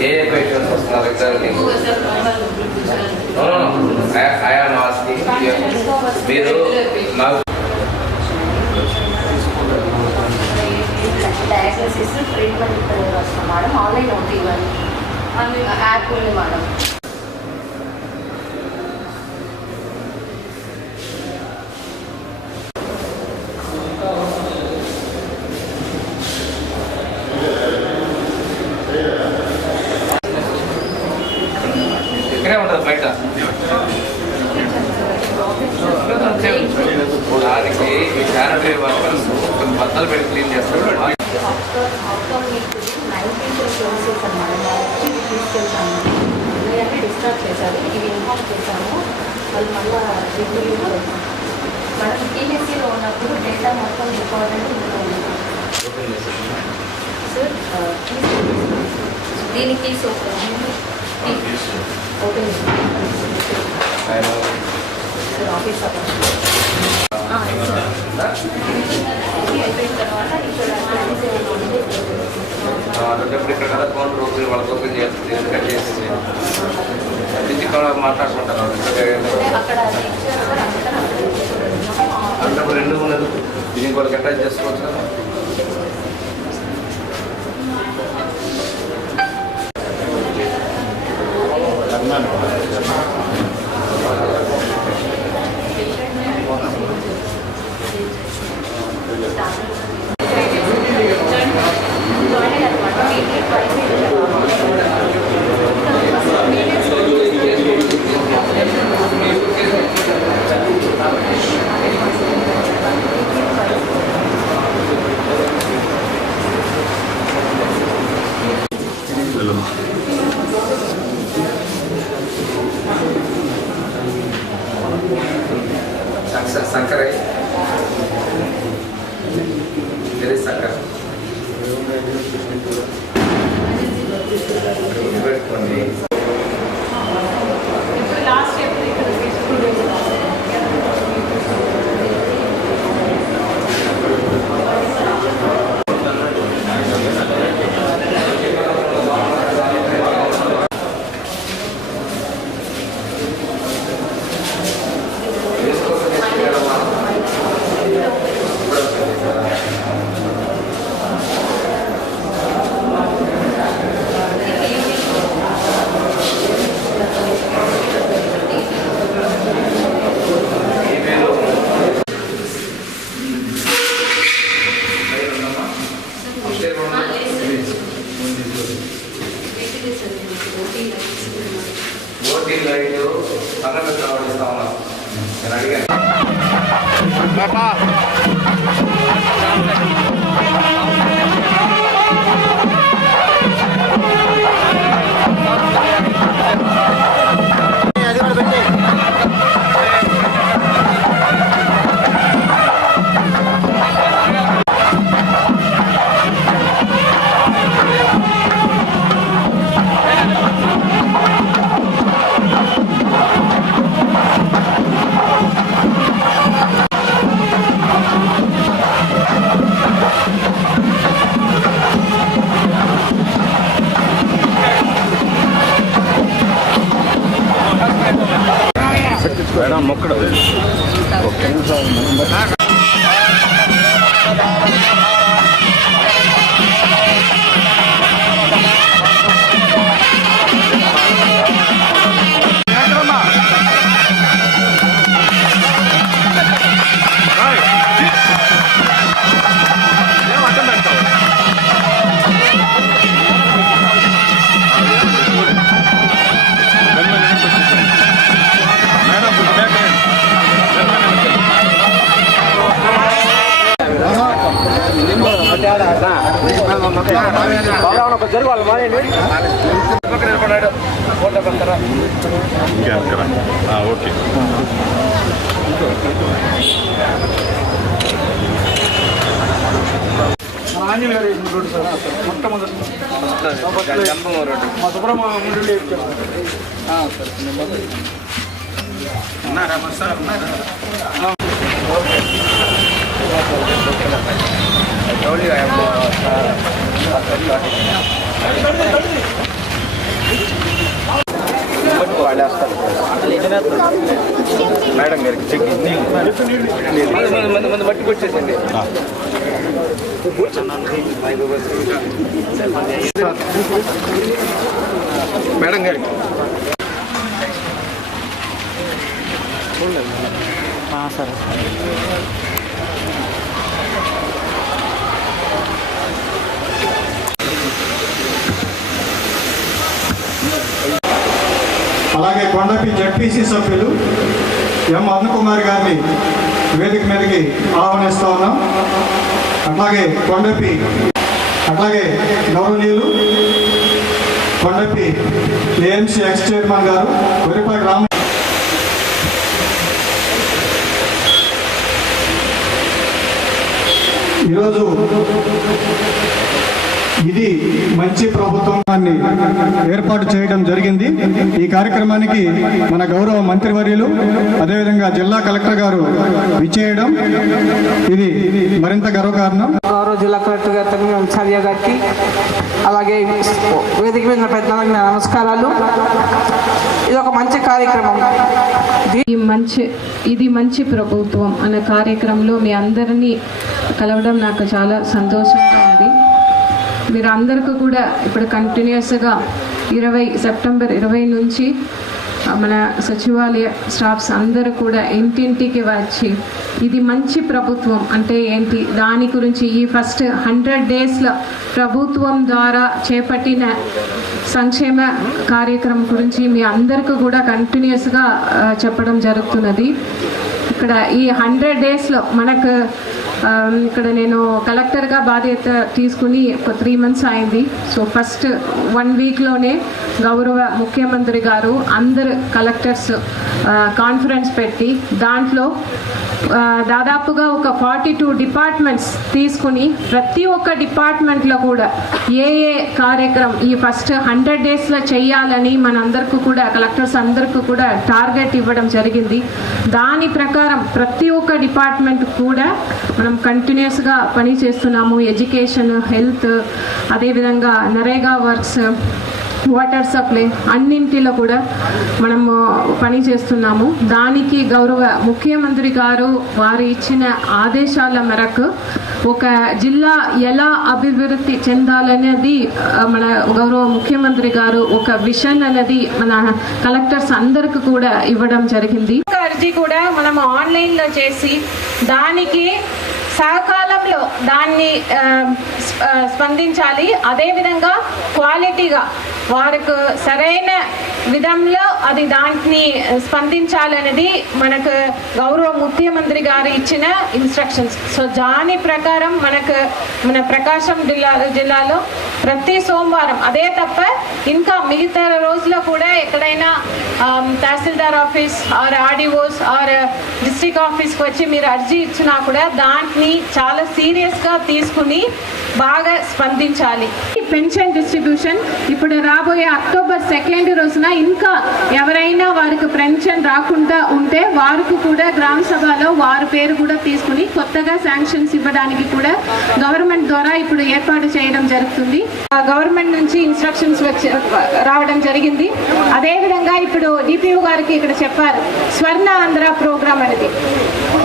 ఏ ఏ పేషెంట్స్ వస్తున్నారు regularly I asking మీరు నాకు డయాగ్నోసిస్ ట్రీట్మెంట్ ఇక్కడ వస్తాం మేడం ఆన్లైన్ ఉంది ఇవన్నీ యాప్ ఉంది మేడం ఇవన్నీ డిశ్చార్జ్ చేశారు. ఇవి ఇన్ఫార్మ్ చేశాము. వాళ్ళు మళ్ళీ రివ్యూ మనం టీఎస్సీలో ఉన్నప్పుడు డేటా మొత్తం ఇంపార్టెంట్ సార్ ఆ, దీనికి సో ఓపెన్ సార్ ఆఫీస్ అవ్వచ్చు ఇక్కడ కదా ఫోన్ చేస్తుంది కట్ చేసింది నుంచి మాట్లాడుకుంటారు. అక్కడ రెండు ఉన్నది ఇంకోటి అటాచ్ చేసుకోవచ్చు కదా. Tá. ఓటీ లైట్ పక్కన ఉన్నాం. నేను అడిగాను. పక్కన నిలబడ్డాడు ఫోటో పక్కన ఓకే ఆంజనేయ గారు వేసిన రోడ్డు సార్ మొట్టమొదటి మా సుబ్రహ్మణ్యం నుండి ఇచ్చారు సార్ ఉన్నారా? సార్ ఉన్నారా? ఓకే I told మేడం గారికి చెక్ మంది మట్టి కొట్టేసండి మేడం గారికి సరే. అలాగే కొండపి జడ్పీసీ సభ్యులు ఎం అన్నకుమార్ గారిని వేదిక మీదకి ఆహ్వానిస్తా ఉన్నాం. అట్లాగే కొండపి అట్లాగే గౌరవనీయులు కొండపి ఏఎంసీ ఎక్స్ చైర్మన్ గారు వరిపాటి రామ ఈరోజు ఇది మంచి ప్రభుత్వాన్ని ఏర్పాటు చేయడం జరిగింది. ఈ కార్యక్రమానికి మన గౌరవ మంత్రివర్యులు అదేవిధంగా జిల్లా కలెక్టర్ గారు విచ్చేయడం. ఇది మరింత గర్వకారణం. గౌరవ జిల్లా కలెక్టర్ గారి తగిన చార్య గారికి అలాగే వేదిక మీద పెద్దలకు నా నమస్కారాలు. ఇది ఒక మంచి కార్యక్రమం. ఈ మంచి ఇది మంచి ప్రభుత్వం అనే కార్యక్రమంలో మీ అందరినీ కలవడం నాకు చాలా సంతోషంగా ఉంది. మీరందరికీ కూడా ఇప్పుడు కంటిన్యూస్గా ఇరవై సెప్టెంబర్ ఇరవై నుంచి మన సచివాలయ స్టాఫ్స్ అందరూ కూడా ఇంటింటికి వచ్చి ఇది మంచి ప్రభుత్వం అంటే ఏంటి? దాని గురించి ఈ ఫస్ట్ హండ్రెడ్ డేస్లో ప్రభుత్వం ద్వారా చేపట్టిన సంక్షేమ కార్యక్రమం గురించి మీ అందరికీ కూడా కంటిన్యూస్గా చెప్పడం జరుగుతున్నది. ఇక్కడ ఈ హండ్రెడ్ డేస్లో మనకు Um, ఇక్కడ నేను కలెక్టర్గా బాధ్యత తీసుకుని ఒక త్రీ మంత్స్ అయింది. సో ఫస్ట్ వన్ వీక్లోనే గౌరవ ముఖ్యమంత్రి గారు అందరు కలెక్టర్స్ కాన్ఫరెన్స్ uh, పెట్టి దాంట్లో uh, దాదాపుగా ఒక ఫార్టీ టూ డిపార్ట్మెంట్స్ తీసుకుని ప్రతి ఒక్క డిపార్ట్మెంట్లో కూడా ఏ ఏ కార్యక్రమం ఈ ఫస్ట్ హండ్రెడ్ డేస్లో చేయాలని మనందరికీ కూడా కలెక్టర్స్ అందరికీ కూడా టార్గెట్ ఇవ్వడం జరిగింది. దాని ప్రకారం ప్రతి ఒక్క డిపార్ట్మెంట్ కూడా మన మనం కంటిన్యూస్గా పని చేస్తున్నాము ఎడ్యుకేషన్ హెల్త్ అదేవిధంగా నరేగా వర్క్స్ వాటర్ సప్లై అన్నింటిలో కూడా మనము పని చేస్తున్నాము. దానికి గౌరవ ముఖ్యమంత్రి గారు వారు ఇచ్చిన ఆదేశాల మేరకు ఒక జిల్లా ఎలా అభివృద్ధి చెందాలనేది మన గౌరవ ముఖ్యమంత్రి గారు ఒక విషన్ అనేది మన కలెక్టర్స్ అందరికి కూడా ఇవ్వడం జరిగింది. అర్జీ కూడా మనం ఆన్లైన్లో చేసి దానికి దాన్ని స్పందించాలి. అదేవిధంగా క్వాలిటీగా వారికి సరైన విధంలో అది దాన్ని స్పందించాలనేది మనకు గౌరవ ముఖ్యమంత్రి గారు ఇచ్చిన ఇన్స్ట్రక్షన్స్ సో దాని ప్రకారం మనకు మన ప్రకాశం జిల్లా జిల్లాలో ప్రతి సోమవారం అదే తప్ప ఇంకా మిగతా రోజుల్లో కూడా ఎక్కడైనా Tahsildar office or RDOs or district ఆఫీస్కి వచ్చి మీరు అర్జీ ఇచ్చినా కూడా దాన్ని చాలా సీరియస్గా తీసుకుని బాగా స్పందించాలి. పెన్షన్ డిస్ట్రిబ్యూషన్ ఇప్పుడు రాబోయే అక్టోబర్ సెకండ్ రోజున ఇంకా ఎవరైనా వారికి పెన్షన్ రాకుండా ఉంటే వారికి కూడా గ్రామ సభలో వారి పేరు కూడా తీసుకుని కొత్తగా శాంక్షన్స్ ఇవ్వడానికి కూడా గవర్నమెంట్ ద్వారా ఇప్పుడు ఏర్పాటు చేయడం జరుగుతుంది. ఆ గవర్నమెంట్ నుంచి ఇన్స్ట్రక్షన్స్ వచ్చి రావడం జరిగింది. అదేవిధంగా ఇప్పుడు డిపిఓ గారికి ఇక్కడ చెప్పారు స్వర్ణ ఆంధ్ర ప్రోగ్రామ్ అనేది.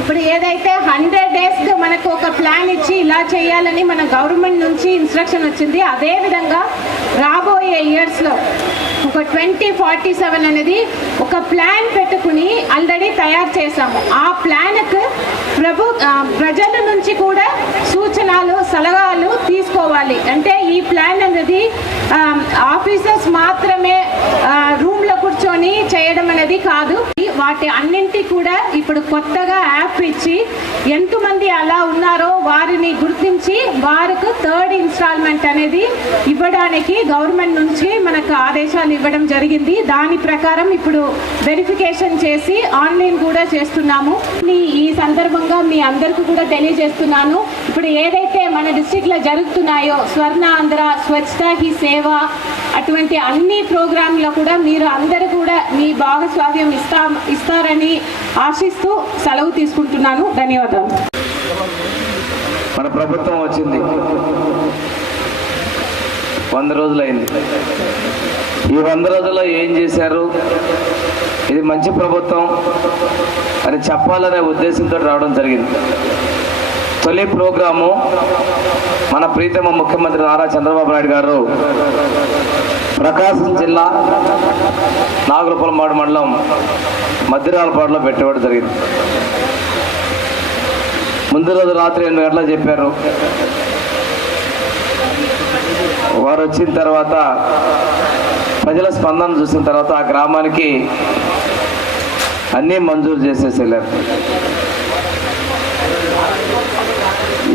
ఇప్పుడు ఏదైతే హండ్రెడ్ డేస్ మనకు ఒక ప్లాన్ ఇచ్చి ఇలా చేయాలని మన గవర్నమెంట్ నుంచి ఇన్స్ట్రక్షన్ వచ్చింది. అదేవిధంగా రాబోయే ఇయర్స్లో ఒక ట్వంటీ ఫార్టీ సెవెన్ అనేది ఒక ప్లాన్ పెట్టుకుని ఆల్రెడీ తయారు చేశాము. ఆ ప్లాన్కు ప్రభు ప్రజల నుంచి కూడా సూచనలు సలహాలు తీసుకోవాలి. అంటే ఈ ప్లాన్ అనేది ఆఫీసర్స్ మాత్రమే రూమ్లో కూర్చొని చేయడం అనేది కాదు. వాటి అన్నింటి కూడా ఇప్పుడు కొత్తగా యాప్ ఇచ్చి ఎంతమంది అలా ఉన్నారో వారిని గుర్తించి వారికి థర్డ్ ఇన్స్టాల్మెంట్ అనేది ఇవ్వడానికి గవర్నమెంట్ నుంచి మనకు ఆదేశాలు ఇవ్వడం జరిగింది. దాని ప్రకారం ఇప్పుడు వెరిఫికేషన్ చేసి ఆన్లైన్ కూడా చేస్తున్నాము. ఈ- ఈ సందర్భంగా మీ అందరికీ కూడా తెలియజేస్తున్నాను. ఇప్పుడు ఏదైతే మన డిస్టిక్లో జరుగుతున్నాయో స్వర్ణ ఆంధ్ర స్వచ్ఛత హీ సేవ అటువంటి అన్ని ప్రోగ్రాంలో కూడా మీరు అందరూ కూడా మీ భాగస్వామ్యం ఇస్తా ఇస్తారని ఆశిస్తూ సెలవు తీసుకుంటున్నాను. ధన్యవాదాలు. మన ప్రభుత్వం వచ్చింది. వంద రోజులు అయింది ఈ వంద రోజుల్లో ఏం చేశారు? ఇది మంచి ప్రభుత్వం. అని చెప్పాలనే ఉద్దేశంతో రావడం జరిగింది. తొలి ప్రోగ్రాము మన ప్రీతమ ముఖ్యమంత్రి నారా చంద్రబాబు నాయుడు గారు ప్రకాశం జిల్లా నాగులపొలమాడు మండలం మద్దిరాలపాడులో పెట్టుబడి జరిగింది. ముందు రోజు రాత్రి ఎనిమిది గంటల చెప్పారు. వారు వచ్చిన తర్వాత ప్రజల స్పందన చూసిన తర్వాత ఆ గ్రామానికి అన్నీ మంజూరు చేసేసి వెళ్ళారు.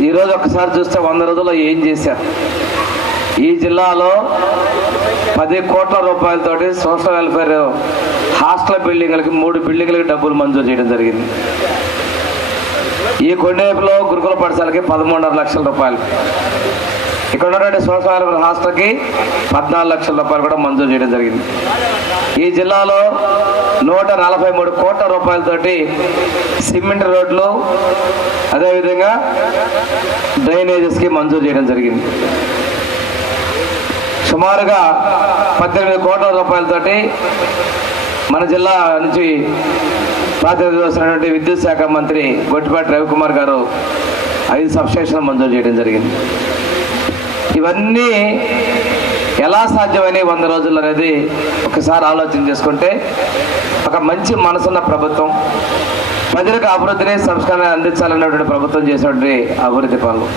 ఈరోజు ఒకసారి చూస్తే వంద రోజుల్లో ఏం చేశారు? ఈ జిల్లాలో పది కోట్ల రూపాయలతోటి సోషల్ వెల్ఫేర్ హాస్టల్ బిల్డింగ్లకి మూడు బిల్డింగ్లకి డబ్బులు మంజూరు చేయడం జరిగింది. ఈ కొండేపులో గురుకుల పాఠశాలకి పదమూడున్నర లక్షల రూపాయలు. ఇక్కడ ఉన్నటువంటి సోషల్ వెల్ఫేర్ హాస్టల్కి పద్నాలుగు లక్షల రూపాయలు కూడా మంజూరు చేయడం జరిగింది. ఈ జిల్లాలో నూట నలభై మూడు కోట్ల రూపాయలతోటి సిమెంట్ రోడ్లు అదేవిధంగా డ్రైనేజెస్కి మంజూరు చేయడం జరిగింది. సుమారుగా పద్దెనిమిది కోట్ల రూపాయలతోటి మన జిల్లా నుంచి ప్రాతినిధ్యం వస్తున్నటువంటి విద్యుత్ శాఖ మంత్రి గొట్టిపాటి రవికుమార్ గారు ఐదు సబ్స్టేషన్లు మంజూరు చేయడం జరిగింది. ఇవన్నీ ఎలా సాధ్యమని వంద రోజులు అనేది ఒకసారి ఆలోచన చేసుకుంటే ఒక మంచి మనసున్న ప్రభుత్వం ప్రజలకు అభివృద్ధిని సంస్కరణ అందించాలన్నటువంటి ప్రభుత్వం చేసినటువంటి అభివృద్ధి పనులు.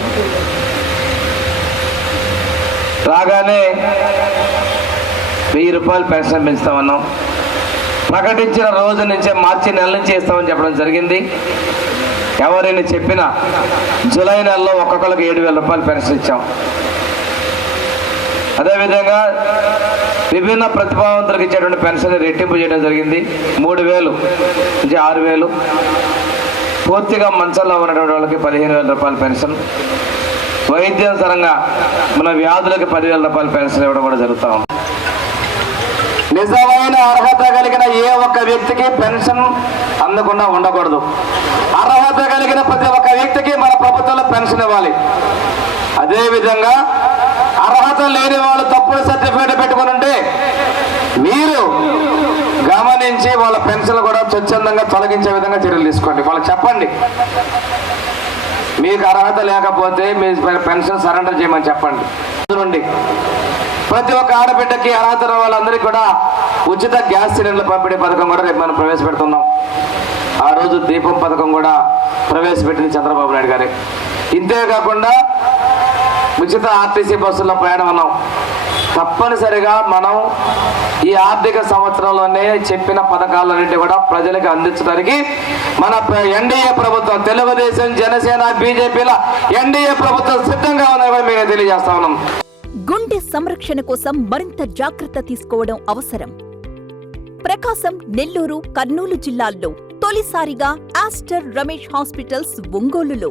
రాగానే వెయ్యి రూపాయలు పెన్షన్ పెంచుతామన్నాం. ప్రకటించిన రోజు నుంచే మార్చి నెల నుంచి ఇస్తామని చెప్పడం జరిగింది. ఎవరైనా చెప్పినా జూలై నెలలో ఒక్కొక్కరికి ఏడు వేల రూపాయలు పెన్షన్ ఇచ్చాం. అదేవిధంగా విభిన్న ప్రతిభావంతులకు ఇచ్చేటువంటి పెన్షన్ రెట్టింపు చేయడం జరిగింది. మూడు వేలు నుంచి ఆరు వేలు. పూర్తిగా మంచంలో ఉన్నటువంటి వాళ్ళకి పదిహేను వేల రూపాయల పెన్షన్. వైద్యం సరంగా మన వ్యాధులకి పదివేల రూపాయల పెన్షన్ ఇవ్వడం కూడా జరుగుతా నిజమైన అర్హత కలిగిన ఏ ఒక్క వ్యక్తికి పెన్షన్ అందకుండా ఉండకూడదు. అర్హత కలిగిన ప్రతి ఒక్క వ్యక్తికి మన ప్రభుత్వంలో పెన్షన్ ఇవ్వాలి. అదేవిధంగా అర్హత లేని వాళ్ళు తప్పుడు సర్టిఫికేట్ పెట్టుకుని ఉంటే మీరు గమనించి వాళ్ళ పెన్షన్ కూడా స్వచ్ఛందంగా తొలగించే విధంగా చర్యలు తీసుకోండి. వాళ్ళకి చెప్పండి. మీకు అర్హత లేకపోతే మీ పెన్షన్ సరెండర్ చేయమని చెప్పండి. నుండి ప్రతి ఒక్క ఆడబిడ్డకి అర్హత వాళ్ళందరికీ కూడా ఉచిత గ్యాస్ సిలిండర్ల పంపిణీ పథకం కూడా రేపు మనం ప్రవేశపెడుతున్నాం. ఆ రోజు దీపం పథకం కూడా ప్రవేశపెట్టింది చంద్రబాబు నాయుడు గారే. ఇంతేకాకుండా ఉచిత ఆర్టీసీ బస్సుల్లో ప్రయాణం అన్నాం తప్పనిసరిగా మనం ఈ ఆర్థిక సంవత్సరంలోనే చెప్పిన పథకాలన్నింటి కూడా ప్రజలకు అందించడానికి మన ఎన్డీఏ ప్రభుత్వం తెలుగుదేశం జనసేన బీజేపీల ఎన్డీఏ ప్రభుత్వం సిద్ధంగా ఉన్నాయని మేము తెలియజేస్తా ఉన్నాం. గుండె సంరక్షణ కోసం మరింత జాగ్రత్త తీసుకోవడం అవసరం. ప్రకాశం నెల్లూరు కర్నూలు జిల్లాల్లో తొలిసారిగా ఆస్టర్ రమేష్ హాస్పిటల్స్ ఒంగోలులో.